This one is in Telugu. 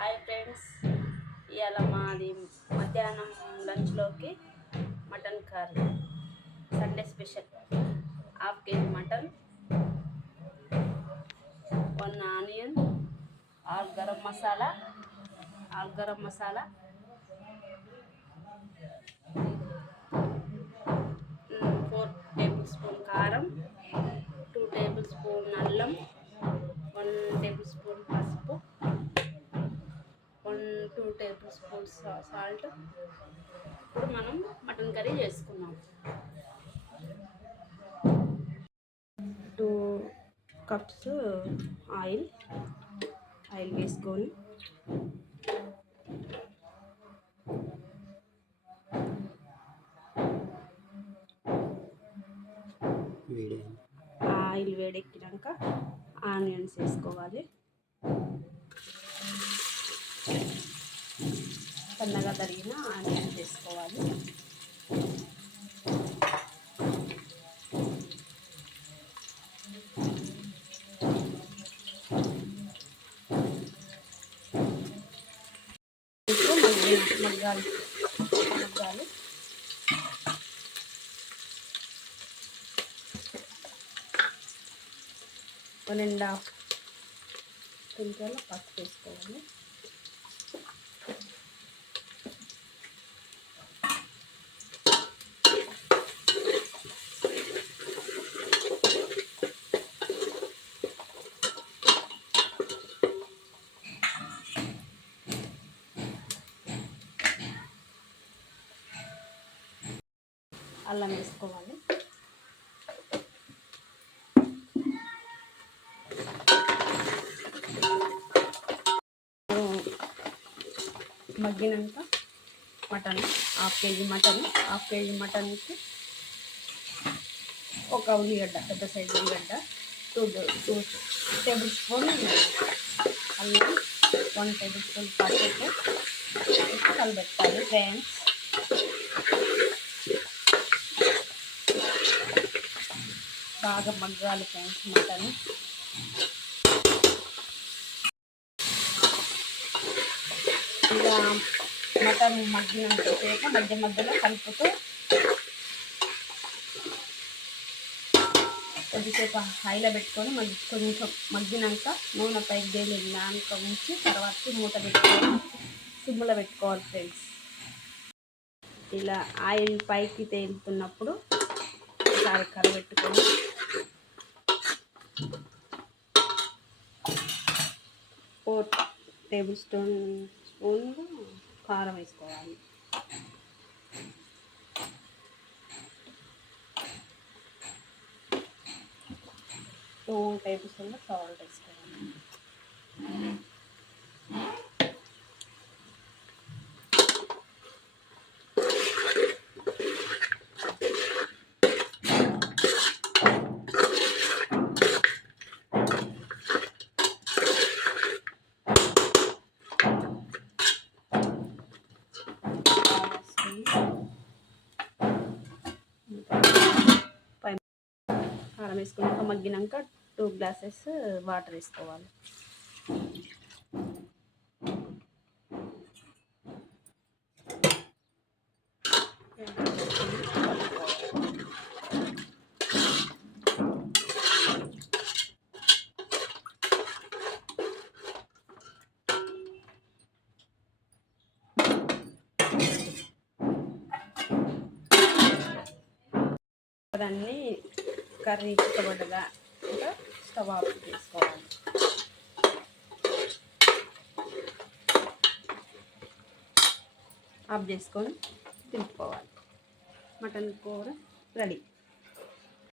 హాయ్ ఫ్రెండ్స్, ఇవాళ మాది మధ్యాహ్నం లంచ్లోకి mutton curry. Sunday special. Half KG mutton, 1 onion, all garam masala, 4 tablespoon కారం, 2 టేబుల్ స్పూన్ అల్లం, 1 టేబుల్ స్పూన్ పసుపు, 2 టేబుల్ స్పూన్స్ సాల్ట్. ఇప్పుడు మనం మటన్ కర్రీ చేసుకున్నాం. 2 కప్స్ ఆయిల్ వేసుకొని ఆయిల్ వేడెక్కినాక ఆనియన్స్ వేసుకోవాలి. సన్నగా తరిగిన ఆనియన్స్ వేసుకోవాలి. మగ్గాలి 1.5 చెంచాల పసుపు వేసుకోవాలి. అల్లం వేసుకోవాలి. మగ్గినాక మటన్, హాఫ్ కేజీ మటన్కి ఒక ఉల్లిగడ్డ, పెద్ద సైజు ఉల్లిగడ్డ, 2 టేబుల్ స్పూన్ అల్లం, 1 టేబుల్ స్పూన్ పసుపు కలబెట్టాలి ఫ్రెండ్స్. బాగా మగ్గాలి ఫ్రెండ్స్ మటన్. ఇలా మటన్ మగ్గినంతసేపు మధ్య మధ్యలో కలుపుతూ కొద్దిసేపు హైలో పెట్టుకొని కొంచెం మగ్గినాక నూనె పైకి తేలినాక ఉంచి తర్వాత మూత పెట్టుకొని సిమ్లో పెట్టుకోవాలి ఫ్రెండ్స్. ఇలా ఆయిల్ పైకి తేలుతున్నప్పుడు ఒకసారి కలబెట్టుకొని 4 టేబుల్ స్పూన్లు కారం వేసుకోవాలి. టూ టేబుల్ స్పూన్లు సాల్ట్ వేసుకోవాలి. కారం వేసుకున్నాక మగ్గినాక 2 గ్లాసెస్ వాటర్ వేసుకోవాలి. దాన్ని కర్రీ చిక్కబడ్డగా స్టవ్ ఆఫ్ చేసుకోవాలి. ఆఫ్ చేసుకొని తిప్పుకోవాలి. మటన్ కూర రెడీ.